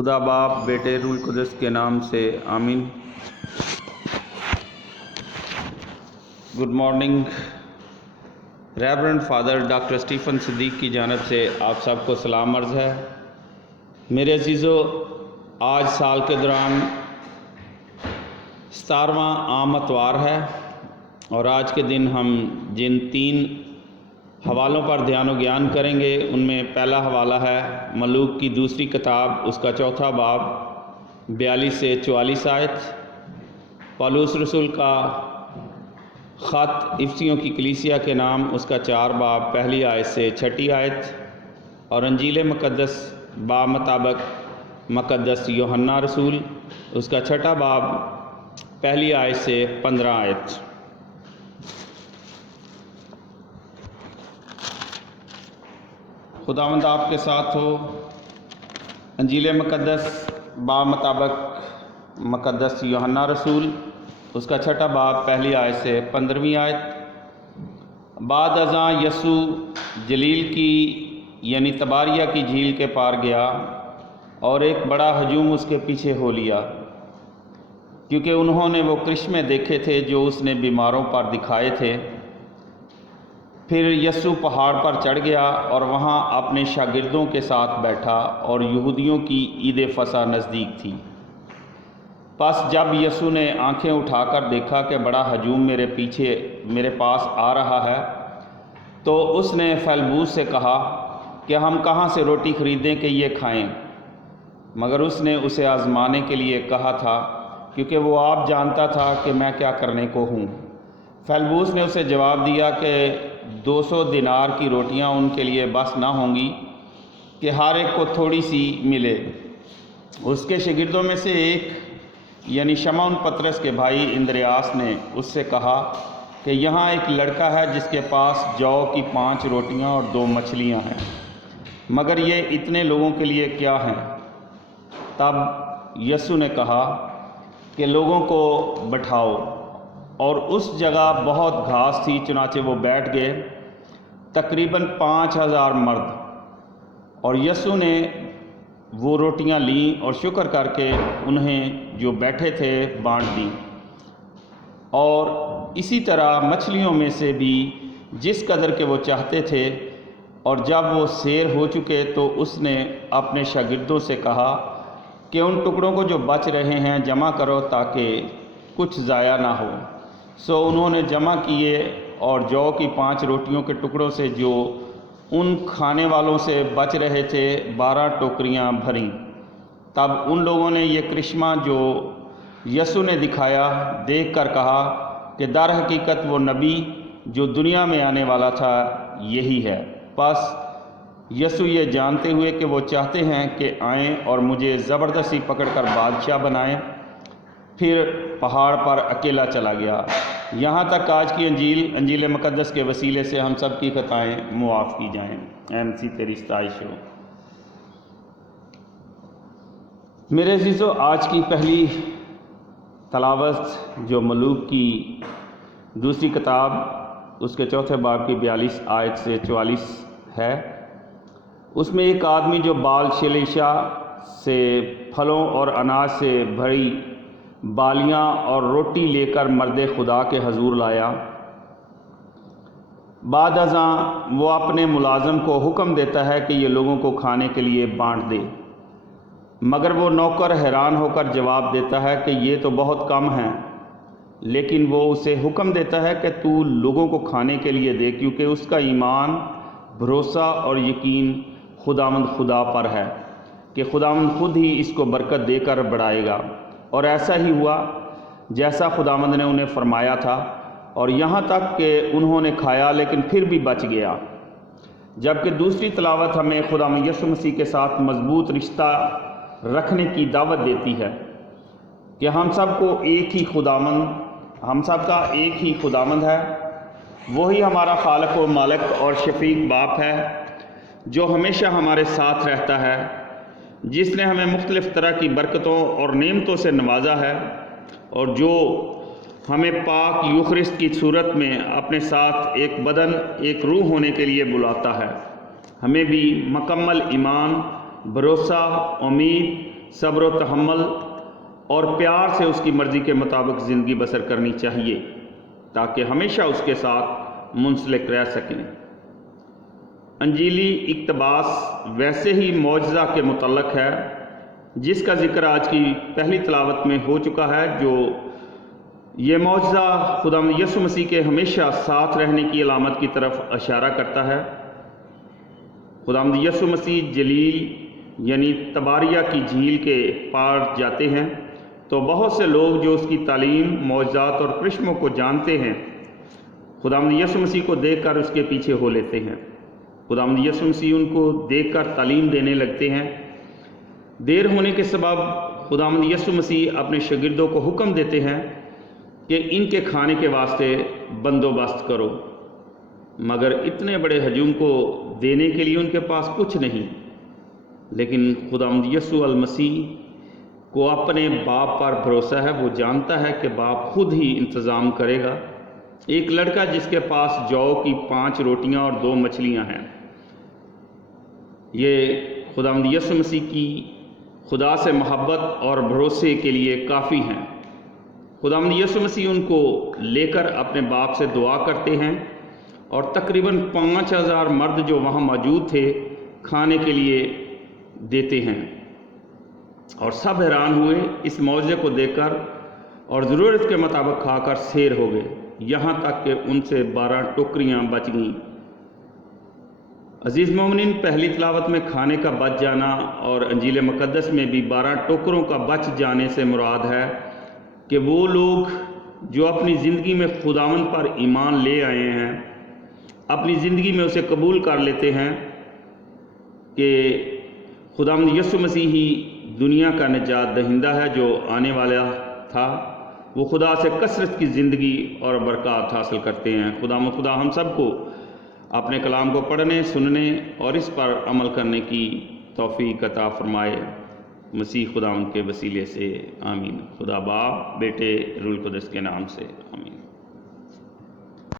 خدا باپ بیٹے روح القدس کے نام سے آمین۔ Good morning. Reverend father doctor Stephen Siddiq کی جانب سے آپ سب کو سلام عرض ہے۔ میرے عزیزو، آج سال کے دوران 17واں عام اتوار ہے اور آج کے دن ہم جن 3 حوالوں پر دھیان و گیان کریں گے ان میں پہلا حوالہ ہے ملوک کی دوسری کتاب، اس کا 4 باب 42 سے 44 آیت، پولس رسول کا خط افسیوں کی کلیسیا کے نام، اس کا 4 باب 1 آیت سے 6 آیت، اور انجیل مقدس با مطابق مقدس یوحنا رسول، اس کا 6 باب 1 آیت سے 15 آیت۔ خداوند آپ کے ساتھ ہو۔ انجیل مقدس با مطابق مقدس یوحنا رسول، اس کا 6 باب 1 آیت سے 15 آیت۔ بعد ازاں یسوع جلیل کی یعنی تباریہ کی جھیل کے پار گیا اور ایک بڑا ہجوم اس کے پیچھے ہو لیا، کیونکہ انہوں نے وہ کرشمے دیکھے تھے جو اس نے بیماروں پر دکھائے تھے۔ پھر یسوع پہاڑ پر چڑھ گیا اور وہاں اپنے شاگردوں کے ساتھ بیٹھا، اور یہودیوں کی عید فصح نزدیک تھی۔ پس جب یسوع نے آنکھیں اٹھا کر دیکھا کہ بڑا ہجوم میرے پاس آ رہا ہے، تو اس نے فیلبوس سے کہا کہ ہم کہاں سے روٹی خریدیں کہ یہ کھائیں؟ مگر اس نے اسے آزمانے کے لیے کہا تھا، کیونکہ وہ آپ جانتا تھا کہ میں کیا کرنے کو ہوں۔ فیلبوس نے اسے جواب دیا کہ 200 دینار کی روٹیاں ان کے لیے بس نہ ہوں گی کہ ہر ایک کو تھوڑی سی ملے۔ اس کے شاگردوں میں سے ایک یعنی شمعون پطرس کے بھائی اندریاس نے اس سے کہا کہ یہاں ایک لڑکا ہے جس کے پاس جو کی 5 روٹیاں اور 2 مچھلیاں ہیں، مگر یہ اتنے لوگوں کے لیے کیا ہیں؟ تب یسوع نے کہا کہ لوگوں کو بٹھاؤ، اور اس جگہ بہت گھاس تھی، چنانچہ وہ بیٹھ گئے، تقریباً 5000 مرد۔ اور یسوع نے وہ روٹیاں لیں اور شکر کر کے انہیں جو بیٹھے تھے بانٹ دیں، اور اسی طرح مچھلیوں میں سے بھی جس قدر کے وہ چاہتے تھے۔ اور جب وہ سیر ہو چکے تو اس نے اپنے شاگردوں سے کہا کہ ان ٹکڑوں کو جو بچ رہے ہیں جمع کرو تاکہ کچھ ضائع نہ ہو۔ سو انہوں نے جمع کیے اور جو کی 5 روٹیوں کے ٹکڑوں سے جو ان کھانے والوں سے بچ رہے تھے 12 ٹوکریاں بھریں۔ تب ان لوگوں نے یہ کرشمہ جو یسوع نے دکھایا دیکھ کر کہا کہ در حقیقت وہ نبی جو دنیا میں آنے والا تھا یہی ہے۔ پس یسوع یہ جانتے ہوئے کہ وہ چاہتے ہیں کہ آئیں اور مجھے زبردستی پکڑ کر بادشاہ بنائیں، پھر پہاڑ پر اکیلا چلا گیا۔ یہاں تک آج کی انجیل مقدس کے وسیلے سے ہم سب کی خطائیں معاف کی جائیں۔ اے مسیح تیری ستائش ہو۔ میرے عزیزو، آج کی پہلی تلاوت جو ملوک کی دوسری کتاب اس کے 4 باب کی 42 آیت سے 44 ہے، اس میں ایک آدمی جو بال شلیشہ سے پھلوں اور اناج سے بھری بالیاں اور روٹی لے کر مرد خدا کے حضور لایا۔ بعد ازاں وہ اپنے ملازم کو حکم دیتا ہے کہ یہ لوگوں کو کھانے کے لیے بانٹ دے، مگر وہ نوکر حیران ہو کر جواب دیتا ہے کہ یہ تو بہت کم ہیں۔ لیکن وہ اسے حکم دیتا ہے کہ تو لوگوں کو کھانے کے لیے دے، کیونکہ اس کا ایمان، بھروسہ اور یقین خداوند خدا پر ہے کہ خداوند خود ہی اس کو برکت دے کر بڑھائے گا۔ اور ایسا ہی ہوا جیسا خداوند نے انہیں فرمایا تھا، اور یہاں تک کہ انہوں نے کھایا لیکن پھر بھی بچ گیا۔ جبکہ دوسری تلاوت ہمیں خداوند یسوع مسیح کے ساتھ مضبوط رشتہ رکھنے کی دعوت دیتی ہے کہ ہم سب کا ایک ہی خداوند ہے، وہی ہمارا خالق و مالک اور شفیق باپ ہے جو ہمیشہ ہمارے ساتھ رہتا ہے، جس نے ہمیں مختلف طرح کی برکتوں اور نعمتوں سے نوازا ہے، اور جو ہمیں پاک یوخرست کی صورت میں اپنے ساتھ ایک بدن ایک روح ہونے کے لیے بلاتا ہے۔ ہمیں بھی مکمل ایمان، بھروسہ، امید صبر و تحمل اور پیار سے اس کی مرضی کے مطابق زندگی بسر کرنی چاہیے تاکہ ہمیشہ اس کے ساتھ منسلک رہ سکیں۔ انجیلی اقتباس ویسے ہی معجزہ کے متعلق ہے جس کا ذکر آج کی پہلی تلاوت میں ہو چکا ہے، جو یہ معجزہ خداوند یسوع مسیح کے ہمیشہ ساتھ رہنے کی علامت کی طرف اشارہ کرتا ہے۔ خداوند یسوع مسیح جلیل یعنی تباریہ کی جھیل کے پار جاتے ہیں تو بہت سے لوگ جو اس کی تعلیم، معجزات اور کرشموں کو جانتے ہیں، خداوند یسوع مسیح کو دیکھ کر اس کے پیچھے ہو لیتے ہیں۔ خداوند یسوع مسیح ان کو دیکھ کر تعلیم دینے لگتے ہیں۔ دیر ہونے کے سبب خداوند یسوع مسیح اپنے شاگردوں کو حکم دیتے ہیں کہ ان کے کھانے کے واسطے بندوبست کرو، مگر اتنے بڑے ہجوم کو دینے کے لیے ان کے پاس کچھ نہیں۔ لیکن خداوند یسوع المسیح کو اپنے باپ پر بھروسہ ہے، وہ جانتا ہے کہ باپ خود ہی انتظام کرے گا۔ ایک لڑکا جس کے پاس جو کی 5 روٹیاں اور 2 مچھلیاں ہیں، یہ خداوند یسوع مسیح کی خدا سے محبت اور بھروسے کے لیے کافی ہیں۔ خداوند یسوع مسیح ان کو لے کر اپنے باپ سے دعا کرتے ہیں اور تقریباً 5000 مرد جو وہاں موجود تھے کھانے کے لیے دیتے ہیں، اور سب حیران ہوئے اس معجزے کو دیکھ کر اور ضرورت کے مطابق کھا کر سیر ہو گئے، یہاں تک کہ ان سے 12 ٹوکریاں بچ گئیں۔ عزیز مومنین، پہلی تلاوت میں کھانے کا بچ جانا اور انجیل مقدس میں بھی 12 ٹوکروں کا بچ جانے سے مراد ہے کہ وہ لوگ جو اپنی زندگی میں خداوند پر ایمان لے آئے ہیں، اپنی زندگی میں اسے قبول کر لیتے ہیں کہ خداوند یسوع مسیح ہی دنیا کا نجات دہندہ ہے جو آنے والا تھا، وہ خدا سے کثرت کی زندگی اور برکات حاصل کرتے ہیں۔ خدا ہم سب کو اپنے کلام کو پڑھنے، سننے اور اس پر عمل کرنے کی توفیق عطا فرمائے، مسیح خداوند کے وسیلے سے آمین۔ خدا باپ، بیٹے، روح القدس کے نام سے آمین۔